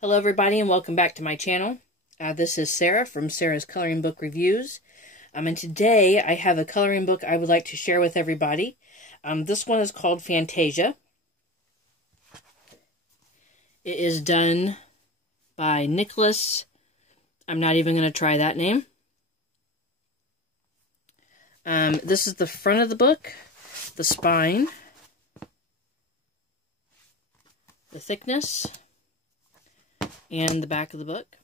Hello everybody and welcome back to my channel. This is Sarah from Sarah's Coloring Book Reviews. And today I have a coloring book I would like to share with everybody. This one is called Fantasia. It is done by Nicholas. I'm not even going to try that name. This is the front of the book, the spine, the thickness, and the back of the book.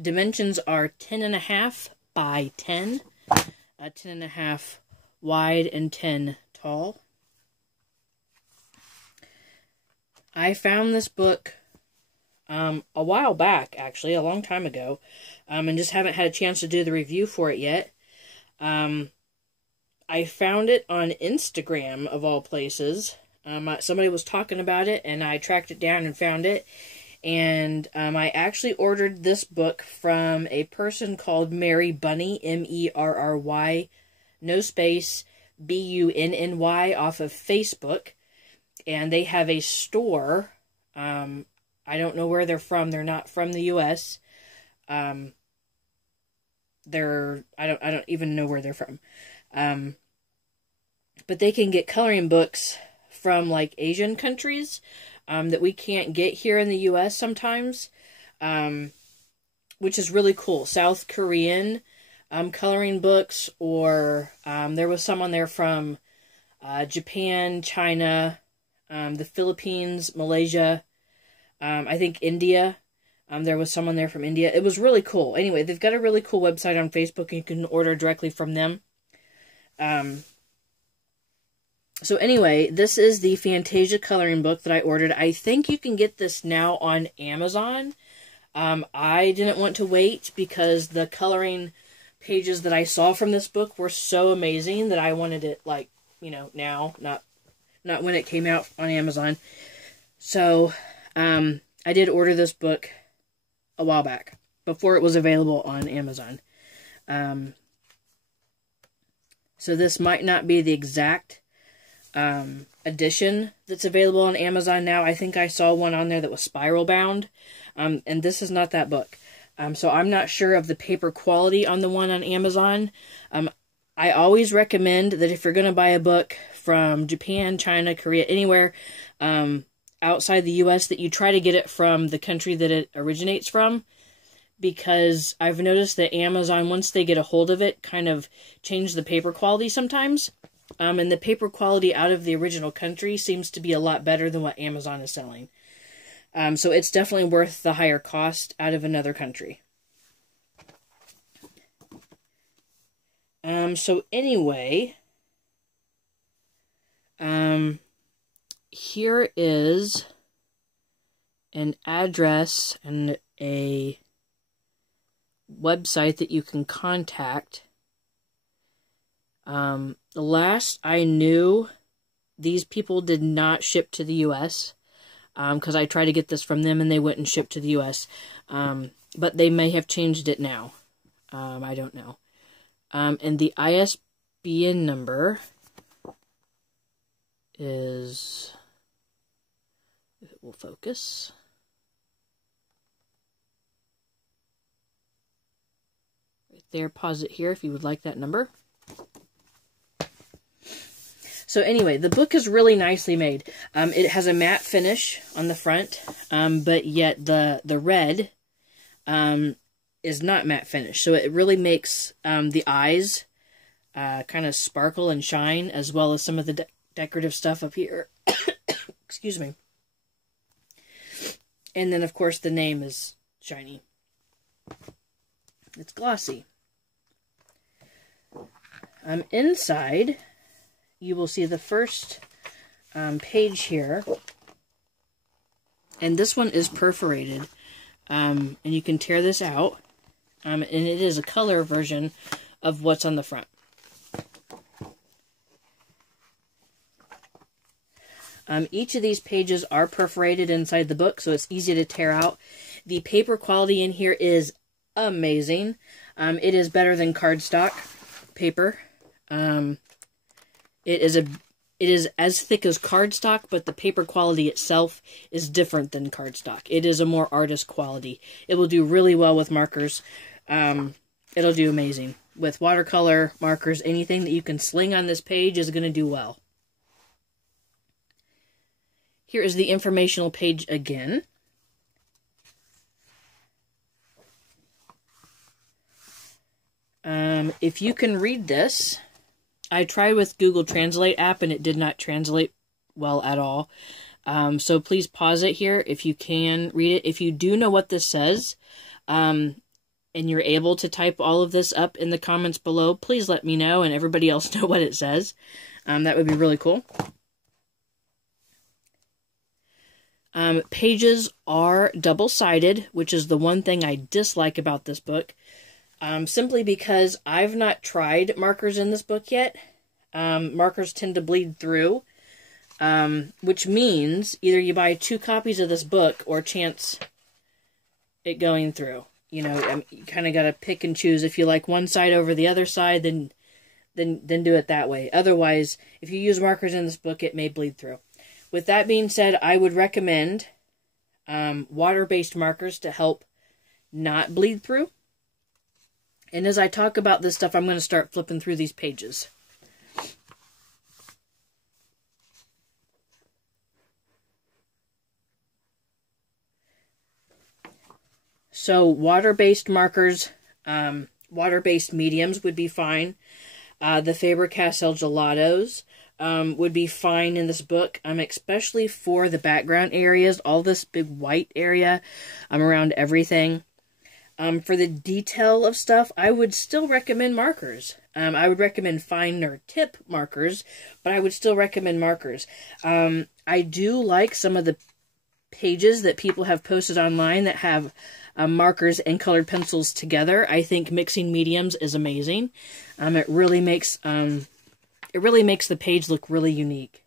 Dimensions are 10.5 by 10, 10.5 wide and 10 tall. I found this book a while back, actually, a long time ago, and just haven't had a chance to do the review for it yet. I found it on Instagram, of all places. Somebody was talking about it, and I tracked it down and found it. And I actually ordered this book from a person called Mary Bunny, M-E-R-R-Y, no space, B-U-N-N-Y, off of Facebook. And they have a store. I don't know where they're from. They're not from the U.S. I don't even know where they're from. But they can get coloring books from, like, Asian countries that we can't get here in the U.S. sometimes, which is really cool. South Korean coloring books, or there was someone there from Japan, China, the Philippines, Malaysia, I think India. There was someone there from India. It was really cool. Anyway, they've got a really cool website on Facebook, and you can order directly from them. So anyway, this is the Fantasia coloring book that I ordered. I think you can get this now on Amazon. I didn't want to wait because the coloring pages that I saw from this book were so amazing that I wanted it, like, you know, now, not when it came out on Amazon. So, I did order this book a while back, before it was available on Amazon. So this might not be the exact edition that's available on Amazon now. I think I saw one on there that was spiral bound, and this is not that book. So I'm not sure of the paper quality on the one on Amazon. I always recommend that if you're going to buy a book from Japan, China, Korea, anywhere outside the U.S., that you try to get it from the country that it originates from, because I've noticed that Amazon, once they get a hold of it, kind of change the paper quality sometimes. And the paper quality out of the original country seems to be a lot better than what Amazon is selling. So it's definitely worth the higher cost out of another country. So anyway, here is an address and a website that you can contact. The last I knew, these people did not ship to the U.S., because I tried to get this from them and they wouldn't ship to the U.S., but they may have changed it now. I don't know. And the ISBN number is, if it will focus, right there. Pause it here if you would like that number. So anyway, the book is really nicely made. It has a matte finish on the front, but yet the red is not matte finish. So it really makes the eyes kind of sparkle and shine, as well as some of the decorative stuff up here. Excuse me. And then, of course, the name is shiny. It's glossy. Inside, you will see the first page here, and this one is perforated, and you can tear this out, and it is a color version of what's on the front. Each of these pages are perforated inside the book, so it's easy to tear out. The paper quality in here is amazing. It is better than cardstock paper. It It is as thick as cardstock, but the paper quality itself is different than cardstock. It is a more artist quality. It will do really well with markers. It'll do amazing. With watercolor, markers, anything that you can sling on this page is going to do well. Here is the informational page again. If you can read this, I tried with Google Translate app and it did not translate well at all. So please pause it here if you can read it. If you do know what this says, and you're able to type all of this up in the comments below, please let me know and everybody else know what it says. That would be really cool. Pages are double-sided, which is the one thing I dislike about this book. Simply because I've not tried markers in this book yet. Markers tend to bleed through, which means either you buy 2 copies of this book or chance it going through. You know, you kind of got to pick and choose. If you like one side over the other side, then do it that way. Otherwise, if you use markers in this book, it may bleed through. With that being said, I would recommend water-based markers to help not bleed through. And as I talk about this stuff, I'm going to start flipping through these pages. So water-based markers, water-based mediums would be fine. The Faber-Castell Gelatos would be fine in this book, especially for the background areas, all this big white area around everything. For the detail of stuff, I would still recommend markers. I would recommend finer tip markers, but I would still recommend markers. I do like some of the pages that people have posted online that have markers and colored pencils together. I think mixing mediums is amazing. It really makes the page look really unique.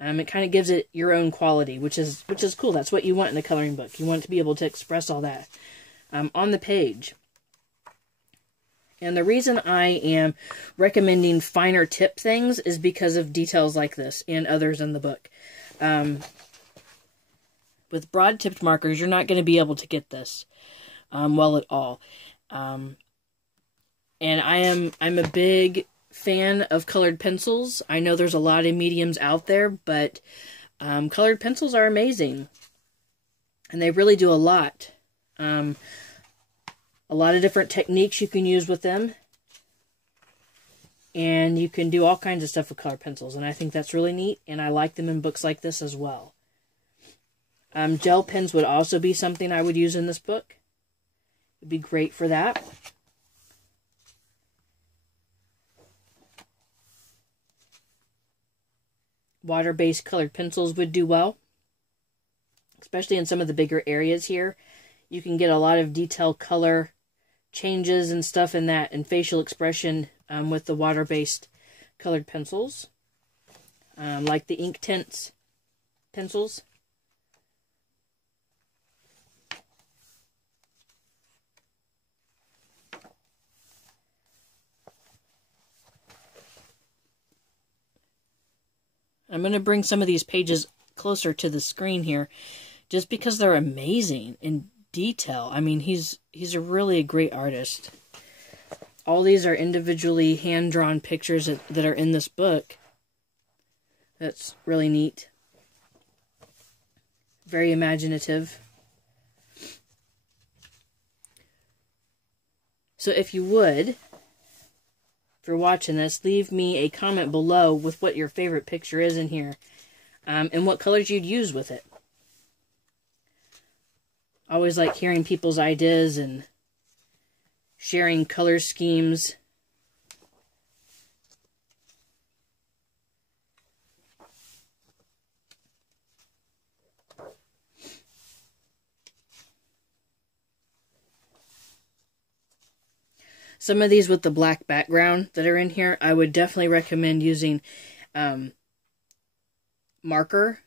It kind of gives it your own quality, which is cool. That's what you want in a coloring book. You want to be able to express all that on the page. And the reason I am recommending finer tip things is because of details like this and others in the book. With broad-tipped markers, you're not going to be able to get this well at all. And I'm a big fan of colored pencils. I know there's a lot of mediums out there, but colored pencils are amazing. And they really do a lot. A lot of different techniques you can use with them. And you can do all kinds of stuff with colored pencils. And I think that's really neat. And I like them in books like this as well. Gel pens would also be something I would use in this book. It'd be great for that. Water-based colored pencils would do well, especially in some of the bigger areas here. You can get a lot of detail color changes and stuff in that, and facial expression with the water-based colored pencils, like the ink tints pencils. I'm going to bring some of these pages closer to the screen here, just because they're amazing in detail. I mean, he's a really great artist. All these are individually hand-drawn pictures that are in this book. That's really neat. Very imaginative. So if you would, if you're watching this, leave me a comment below with what your favorite picture is in here, and what colors you'd use with it. I always like hearing people's ideas and sharing color schemes. Some of these with the black background that are in here, I would definitely recommend using marker,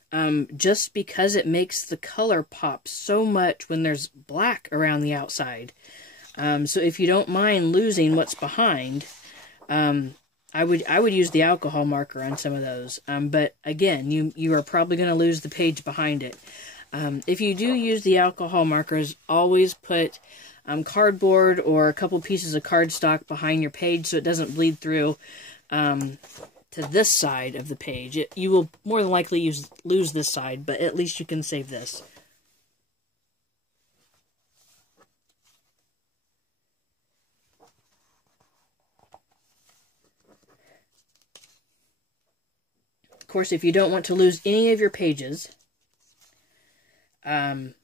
just because it makes the color pop so much when there's black around the outside. So if you don't mind losing what's behind, I would use the alcohol marker on some of those. But again, you are probably going to lose the page behind it. If you do use the alcohol markers, always put cardboard or a couple pieces of cardstock behind your page so it doesn't bleed through to this side of the page. You will more than likely lose this side, but at least you can save this. Of course, if you don't want to lose any of your pages, and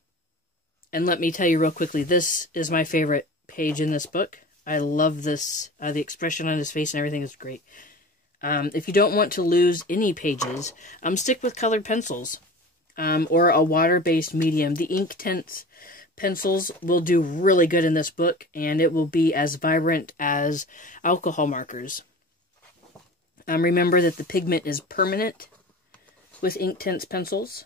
let me tell you real quickly, this is my favorite page in this book. I love this. The expression on his face and everything is great. If you don't want to lose any pages, stick with colored pencils or a water-based medium. The Inktense pencils will do really good in this book, and it will be as vibrant as alcohol markers. Remember that the pigment is permanent with Inktense pencils.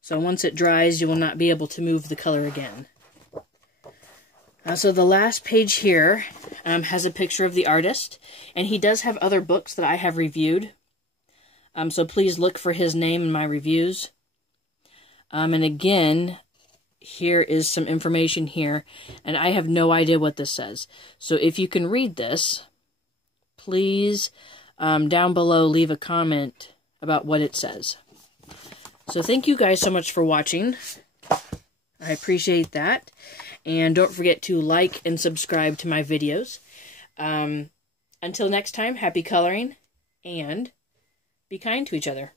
So once it dries, you will not be able to move the color again. So the last page here has a picture of the artist, and he does have other books that I have reviewed. So please look for his name in my reviews. And again, here is some information here, and I have no idea what this says. So if you can read this, please down below leave a comment about what it says. So thank you guys so much for watching. I appreciate that. And don't forget to like and subscribe to my videos. Until next time, happy coloring, and be kind to each other.